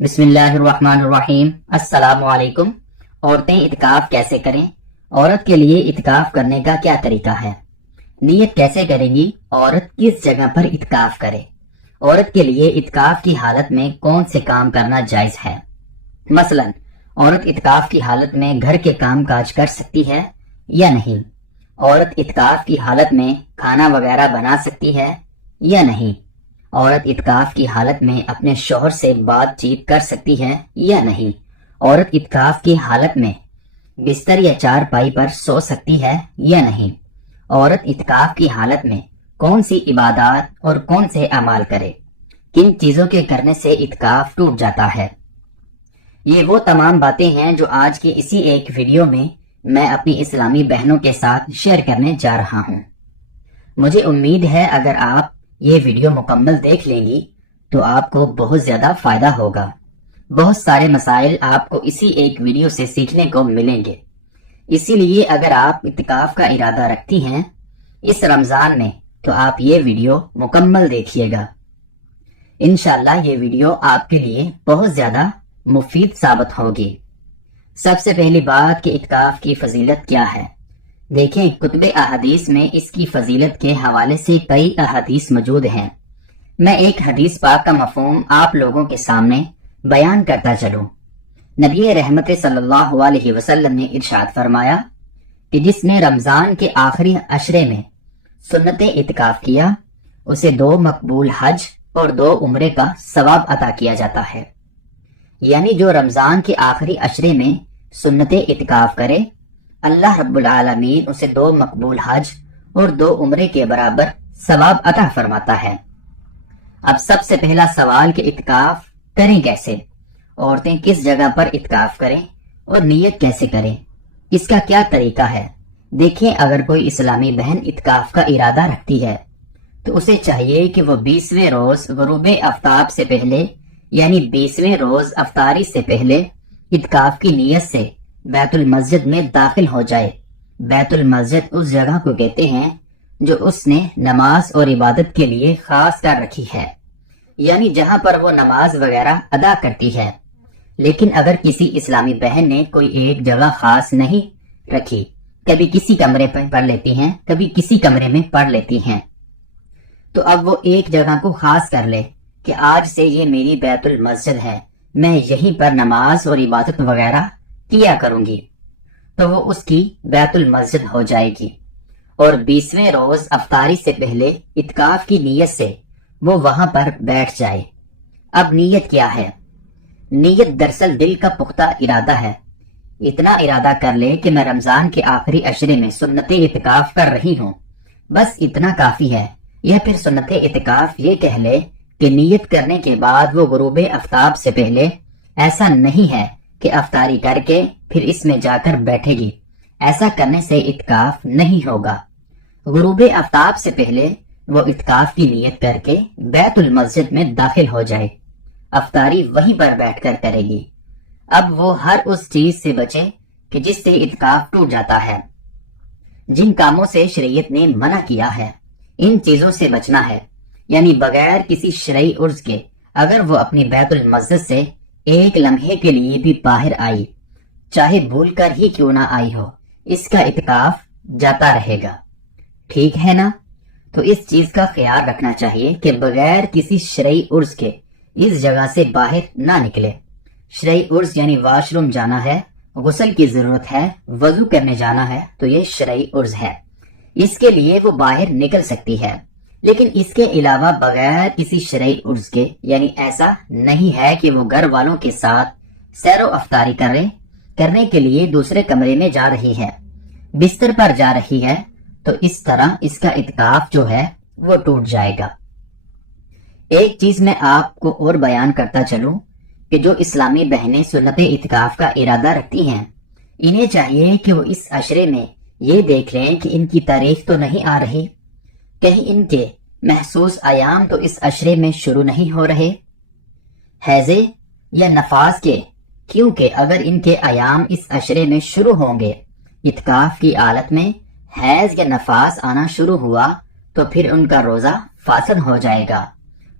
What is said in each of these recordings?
بسم اللہ الرحمن الرحیم۔ السلام علیکم۔ عورتیں اعتکاف کیسے کریں؟ عورت کے لیے اعتکاف کرنے کا کیا طریقہ ہے؟ نیت کیسے کرے گی؟ عورت کس جگہ پر اعتکاف کرے؟ عورت کے لیے اعتکاف کی حالت میں کون سے کام کرنا جائز ہے؟ مثلا عورت اعتکاف کی حالت میں گھر کے کام کاج کر سکتی ہے یا نہیں؟ عورت اعتکاف کی حالت میں کھانا وغیرہ بنا سکتی ہے یا نہیں؟ عورت اعتکاف کی حالت میں اپنے شوہر سے بات چیت کر سکتی ہے یا نہیں؟ عورت اعتکاف کی حالت میں بستر یا چارپائی پر سو سکتی ہے یا نہیں؟ عورت اعتکاف کی حالت میں کون سی عبادات اور کون سے اعمال کرے؟ کن چیزوں کے کرنے سے اعتکاف ٹوٹ جاتا ہے؟ یہ وہ تمام باتیں ہیں جو آج کی اسی ایک ویڈیو میں اپنی اسلامی بہنوں کے ساتھ شیئر کرنے جا رہا ہوں۔ مجھے امید ہے اگر آپ یہ ویڈیو مکمل دیکھ لیں گی تو آپ کو بہت زیادہ فائدہ ہوگا۔ بہت سارے مسائل آپ کو اسی ایک ویڈیو سے سیکھنے کو ملیں گے، اسی لیے اگر آپ اعتکاف کا ارادہ رکھتی ہیں اس رمضان میں تو آپ یہ ویڈیو مکمل دیکھیے گا۔ انشاءاللہ یہ ویڈیو آپ کے لیے بہت زیادہ مفید ثابت ہوگی۔ سب سے پہلی بات کہ اعتکاف کی فضیلت کیا ہے۔ دیکھیں کتب احادیث میں اس کی فضیلت کے حوالے سے کئی احادیث موجود ہیں۔ میں ایک حدیث پاک کا مفہوم آپ لوگوں کے سامنے بیان کرتا چلوں۔ نبی رحمت صلی اللہ علیہ وسلم نے ارشاد فرمایا کہ جس نے رمضان کے آخری عشرے میں سنت اعتکاف کیا اسے 2 مقبول حج اور 2 عمرے کا ثواب عطا کیا جاتا ہے۔ یعنی جو رمضان کے آخری عشرے میں سنت اعتکاف کرے اللہ رب العالمین اسے 2 مقبول حج اور 2 عمرے کے برابر ثواب عطا فرماتا ہے۔ اب سب سے پہلا سوال کہ اعتکاف کریں کیسے؟ عورتیں کس جگہ پر اعتکاف کریں اور نیت کیسے کریں؟ اس کا کیا طریقہ ہے؟ دیکھیں اگر کوئی اسلامی بہن اعتکاف کا ارادہ رکھتی ہے تو اسے چاہیے کہ وہ 20ویں روز غروب آفتاب سے پہلے یعنی 20ویں روز افطاری سے پہلے اعتکاف کی نیت سے بیت المسجد میں داخل ہو جائے۔ بیت المسجد اس جگہ کو کہتے ہیں جو اس نے نماز اور عبادت کے لیے خاص کر رکھی ہے، یعنی جہاں پر وہ نماز وغیرہ ادا کرتی ہے۔ لیکن اگر کسی اسلامی بہن نے کوئی ایک جگہ خاص نہیں رکھی، کبھی کسی کمرے پر پڑھ لیتی ہیں کبھی کسی کمرے میں پڑھ لیتی ہیں، تو اب وہ ایک جگہ کو خاص کر لے کہ آج سے یہ میری بیت المسجد ہے، میں یہیں پر نماز اور عبادت وغیرہ کیا کروں گی، تو وہ اس کی بیت المسجد ہو جائے گی۔ اور 20ویں روز افطاری سے پہلے اعتکاف کی نیت سے وہ وہاں پر بیٹھ جائے۔ اب نیت کیا ہے؟ نیت دراصل دل کا پختہ ارادہ ہے۔ اتنا ارادہ کر لے کہ میں رمضان کے آخری عشرے میں سنت اعتکاف کر رہی ہوں، بس اتنا کافی ہے۔ یا پھر سنت اعتکاف یہ کہہ لے کہ نیت کرنے کے بعد وہ غروب آفتاب سے پہلے ایسا نہیں ہے کہ افطاری کر کے پھر اس میں جا کر بیٹھے گی، ایسا کرنے سے اعتکاف نہیں ہوگا۔ غروب آفتاب سے پہلے وہ اعتکاف کی نیت کر کے بیت المسجد میں داخل ہو جائے، افطاری وہیں پر بیٹھ کر کرے گی۔ اب وہ ہر اس چیز سے بچے کہ جس سے اعتکاف ٹوٹ جاتا ہے۔ جن کاموں سے شریعت نے منع کیا ہے ان چیزوں سے بچنا ہے، یعنی بغیر کسی شرعی عرض کے اگر وہ اپنی بیت المسجد سے ایک لمحے کے لیے بھی باہر آئی، چاہے بھول کر ہی کیوں نہ آئی ہو، اس کا اعتکاف جاتا رہے گا۔ ٹھیک ہے نا؟ تو اس چیز کا خیال رکھنا چاہیے کہ بغیر کسی شرعی عرض کے اس جگہ سے باہر نہ نکلے۔ شرعی عرض یعنی واش روم جانا ہے، غسل کی ضرورت ہے، وضو کرنے جانا ہے، تو یہ شرعی عرض ہے، اس کے لیے وہ باہر نکل سکتی ہے۔ لیکن اس کے علاوہ بغیر کسی شرعی عرض کے یعنی ایسا نہیں ہے کہ وہ گھر والوں کے ساتھ سیر و افطاری کرنے کے لیے دوسرے کمرے میں جا رہی ہے، بستر پر جا رہی ہے، تو اس طرح اس کا اعتکاف جو ہے وہ ٹوٹ جائے گا۔ ایک چیز میں آپ کو اور بیان کرتا چلوں کہ جو اسلامی بہنیں سنت اعتکاف کا ارادہ رکھتی ہیں انہیں چاہیے کہ وہ اس عشرے میں یہ دیکھ لیں کہ ان کی تاریخ تو نہیں آ رہی، کہیں ان کے محسوس ایام تو اس عشرے میں شروع نہیں ہو رہے، حیضے یا نفاس کے، کیونکہ اگر ان کے ایام اس عشرے میں شروع ہوں گے، اعتکاف کی حالت میں حیض یا نفاس آنا شروع ہوا تو پھر ان کا روزہ فاسد ہو جائے گا۔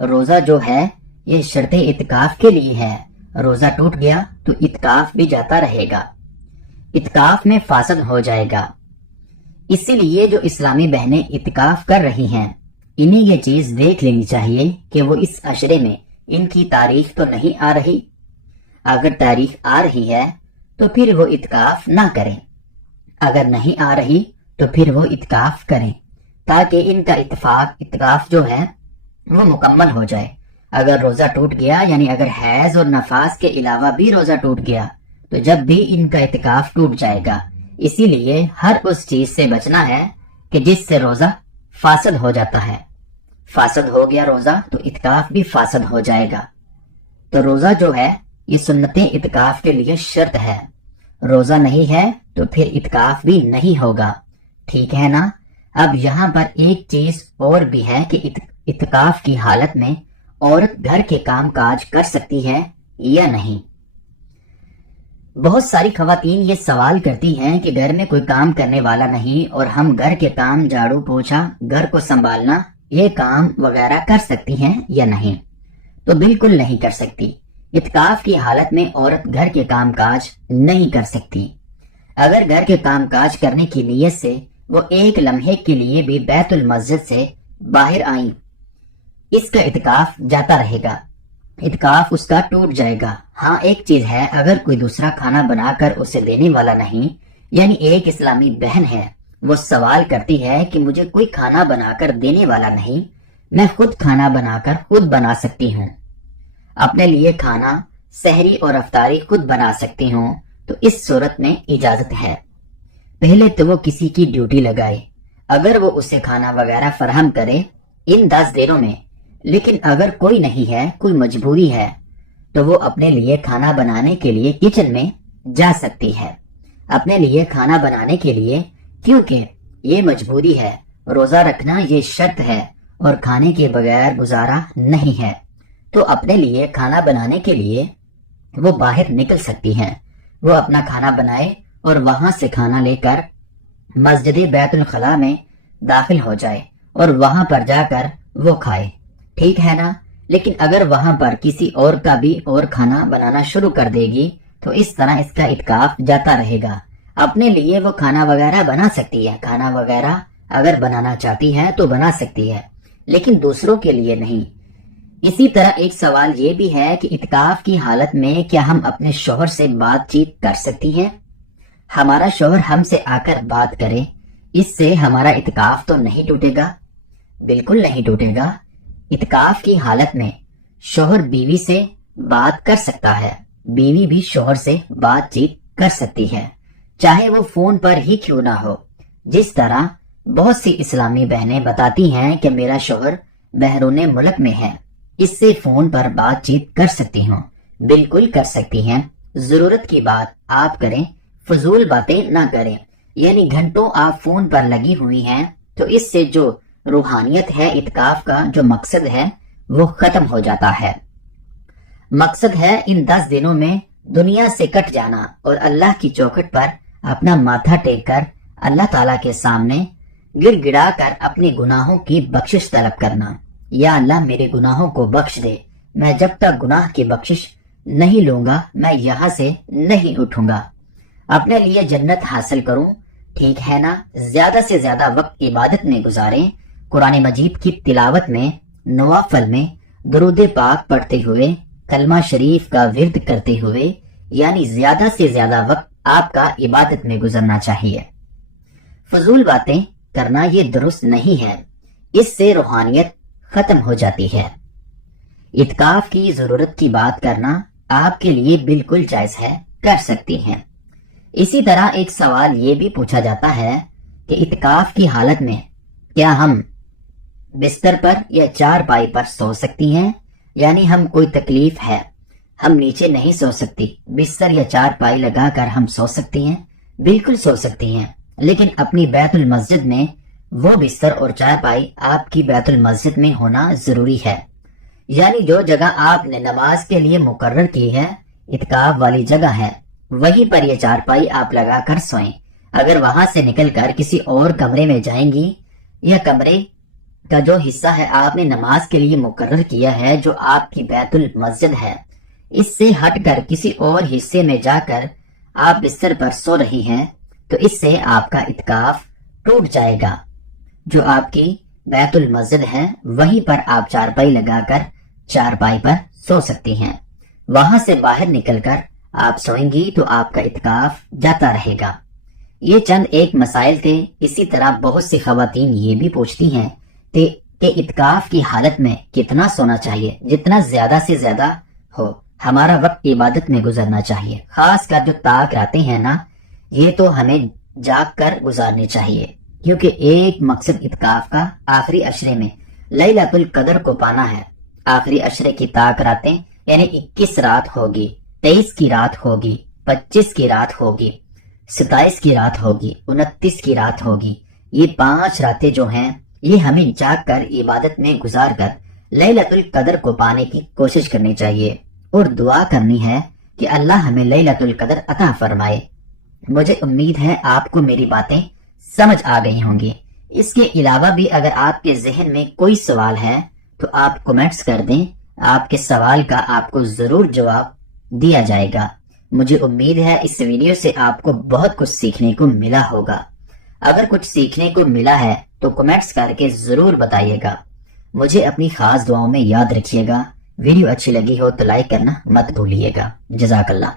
روزہ جو ہے یہ شرط اعتکاف کے لیے ہے، روزہ ٹوٹ گیا تو اعتکاف بھی جاتا رہے گا، اعتکاف میں فاسد ہو جائے گا۔ اسی لیے جو اسلامی بہنیں اعتکاف کر رہی ہیں انہیں یہ چیز دیکھ لینی چاہیے کہ وہ اس عشرے میں ان کی تاریخ تو نہیں آ رہی۔ اگر تاریخ آ رہی ہے تو پھر وہ اعتکاف نہ کریں، اگر نہیں آ رہی تو پھر وہ اعتکاف کریں، تاکہ ان کا اعتکاف جو ہے وہ مکمل ہو جائے۔ اگر روزہ ٹوٹ گیا یعنی اگر حیض اور نفاس کے علاوہ بھی روزہ ٹوٹ گیا تو جب بھی ان کا اعتکاف ٹوٹ جائے گا۔ اسی لیے ہر اس چیز سے بچنا ہے کہ جس سے روزہ فاسد ہو جاتا ہے۔ فاسد ہو گیا روزہ تو اعتکاف بھی فاسد ہو جائے گا۔ تو روزہ جو ہے یہ سنت اعتکاف کے لیے شرط ہے، روزہ نہیں ہے تو پھر اعتکاف بھی نہیں ہوگا، ٹھیک ہے نا؟ اب یہاں پر ایک چیز اور بھی ہے کہ اعتکاف کی حالت میں عورت گھر کے کام کاج کر سکتی ہے یا نہیں۔ بہت ساری خواتین یہ سوال کرتی ہیں کہ گھر میں کوئی کام کرنے والا نہیں اور ہم گھر کے کام، جھاڑو پوچھا، گھر کو سنبھالنا، یہ کام وغیرہ کر سکتی ہیں یا نہیں؟ تو بالکل نہیں کر سکتی۔ اعتکاف کی حالت میں عورت گھر کے کام کاج نہیں کر سکتی۔ اگر گھر کے کام کاج کرنے کی نیت سے وہ ایک لمحے کے لیے بھی بیت المسجد سے باہر آئیں، اس کا اعتکاف جاتا رہے گا، اعتکاف اس کا ٹوٹ جائے گا۔ ہاں ایک چیز ہے، اگر کوئی دوسرا کھانا بنا کر اسے دینے والا نہیں، یعنی ایک اسلامی بہن ہے وہ سوال کرتی ہے کہ مجھے کوئی کھانا بنا کر دینے والا نہیں، میں خود کھانا بنا کر خود بنا سکتی ہوں، اپنے لیے کھانا سحری اور افطاری خود بنا سکتی ہوں، تو اس صورت میں اجازت ہے۔ پہلے تو وہ کسی کی ڈیوٹی لگائے، اگر وہ اسے کھانا وغیرہ فراہم کرے ان 10 دنوں میں، لیکن اگر کوئی نہیں ہے، کوئی مجبوری ہے، تو وہ اپنے لیے کھانا بنانے کے لیے کچن میں جا سکتی ہے، اپنے لیے کھانا بنانے کے لیے، کیونکہ یہ مجبوری ہے، روزہ رکھنا یہ شرط ہے اور کھانے کے بغیر گزارا نہیں ہے، تو اپنے لیے کھانا بنانے کے لیے وہ باہر نکل سکتی ہیں، وہ اپنا کھانا بنائے اور وہاں سے کھانا لے کر مسجد بیت الخلاء میں داخل ہو جائے اور وہاں پر جا کر وہ کھائے، ٹھیک ہے نا؟ لیکن اگر وہاں پر کسی اور کا بھی اور کھانا بنانا شروع کر دے گی تو اس طرح اس کا اعتکاف جاتا رہے گا۔ اپنے لیے وہ کھانا وغیرہ بنا سکتی ہے، کھانا وغیرہ اگر بنانا چاہتی ہے تو بنا سکتی ہے، لیکن دوسروں کے لیے نہیں۔ اسی طرح ایک سوال یہ بھی ہے کہ اعتکاف کی حالت میں کیا ہم اپنے شوہر سے بات چیت کر سکتی ہیں؟ ہمارا شوہر ہم سے آ کر بات کرے، اس سے ہمارا اعتکاف تو نہیں ٹوٹے گا؟ بالکل نہیں ٹوٹے گا۔ اعتکاف کی حالت میں شوہر بیوی سے بات کر سکتا ہے، بیوی بھی شوہر سے بات چیت کر سکتی ہے، چاہے وہ فون پر ہی کیوں نہ ہو۔ جس طرح بہت سی اسلامی بہنیں بتاتی ہیں کہ میرا شوہر بیرون ملک میں ہے، اس سے فون پر بات چیت کر سکتی ہوں، بالکل کر سکتی ہیں۔ ضرورت کی بات آپ کریں، فضول باتیں نہ کریں، یعنی گھنٹوں آپ فون پر لگی ہوئی ہیں تو اس سے جو روحانیت ہے اعتکاف کا، جو مقصد ہے وہ ختم ہو جاتا ہے۔ مقصد ہے ان 10 دنوں میں دنیا سے کٹ جانا اور اللہ کی چوکھٹ پر اپنا ماتھا ٹیک کر اللہ تعالیٰ کے سامنے گر گڑا کر اپنے گناہوں کی بخشش طلب کرنا۔ یا اللہ میرے گناہوں کو بخش دے، میں جب تک گناہ کی بخشش نہیں لوں گا میں یہاں سے نہیں اٹھوں گا، اپنے لیے جنت حاصل کروں، ٹھیک ہے نا؟ زیادہ سے زیادہ وقت عبادت میں گزاریں، قرآن مجید کی تلاوت میں، نوافل میں، درود پاک پڑھتے ہوئے، کلمہ شریف کا ورد کرتے ہوئے، یعنی زیادہ سے زیادہ وقت آپ کا عبادت میں گزرنا چاہیے۔ فضول باتیں کرنا یہ درست نہیں ہے، اس سے روحانیت ختم ہو جاتی ہے۔ اعتکاف کی ضرورت کی بات کرنا آپ کے لیے بالکل جائز ہے، کر سکتی ہیں۔ اسی طرح ایک سوال یہ بھی پوچھا جاتا ہے کہ اعتکاف کی حالت میں کیا ہم بستر پر یا چارپائی پر سو سکتی ہیں؟ یعنی ہم کوئی تکلیف ہے، ہم نیچے نہیں سو سکتی، بستر یا چارپائی لگا کر ہم سو سکتی ہیں؟ بالکل سو سکتی ہیں، لیکن اپنی بیت المسجد میں وہ بستر اور چارپائی آپ کی بیت المسجد میں ہونا ضروری ہے، یعنی جو جگہ آپ نے نماز کے لیے مقرر کی ہے، اعتکاف والی جگہ ہے، وہیں پر یہ چارپائی آپ لگا کر سوئیں۔ اگر وہاں سے نکل کر کسی اور کمرے میں جائیں گی یا کمرے کا جو حصہ ہے آپ نے نماز کے لیے مقرر کیا ہے جو آپ کی بیت المسجد ہے، اس سے ہٹ کر کسی اور حصے میں جا کر آپ بستر پر سو رہی ہیں تو اس سے آپ کا اعتکاف ٹوٹ جائے گا۔ جو آپ کی بیت المسجد ہے وہیں پر آپ چارپائی لگا کر چارپائی پر سو سکتی ہیں۔ وہاں سے باہر نکل کر آپ سوئیں گی تو آپ کا اعتکاف جاتا رہے گا۔ یہ چند ایک مسائل تھے۔ اسی طرح بہت سی خواتین یہ بھی پوچھتی ہیں کہ اعتکاف کی حالت میں کتنا سونا چاہیے؟ جتنا زیادہ سے زیادہ ہو۔ ہمارا وقت عبادت میں گزرنا چاہیے، خاص کر جو طاق راتیں ہیں نا، یہ تو ہمیں جاگ کر گزارنی چاہیے، کیونکہ ایک مقصد اعتکاف کا آخری عشرے میں لیلۃ القدر کو پانا ہے۔ آخری عشرے کی طاق راتیں یعنی 21 رات ہوگی، 23 کی رات ہوگی، 25 کی رات ہوگی، 27 کی رات ہوگی، 29 کی رات ہوگی۔ یہ 5 راتیں جو ہیں یہ ہمیں جاگ کر عبادت میں گزار کر لیلۃ القدر کو پانے کی کوشش کرنی چاہیے اور دعا کرنی ہے کہ اللہ ہمیں لیلۃ القدر عطا فرمائے۔ مجھے امید ہے آپ کو میری باتیں سمجھ آ گئی ہوں گی۔ اس کے علاوہ بھی اگر آپ کے ذہن میں کوئی سوال ہے تو آپ کومنٹس کر دیں، آپ کے سوال کا آپ کو ضرور جواب دیا جائے گا۔ مجھے امید ہے اس ویڈیو سے آپ کو بہت کچھ سیکھنے کو ملا ہوگا۔ اگر کچھ سیکھنے کو ملا ہے تو کومنٹس کر کے ضرور بتائیے گا۔ مجھے اپنی خاص دعاؤں میں یاد رکھیے گا۔ ویڈیو اچھی لگی ہو تو لائک کرنا مت بھولیے گا۔ جزاک اللہ۔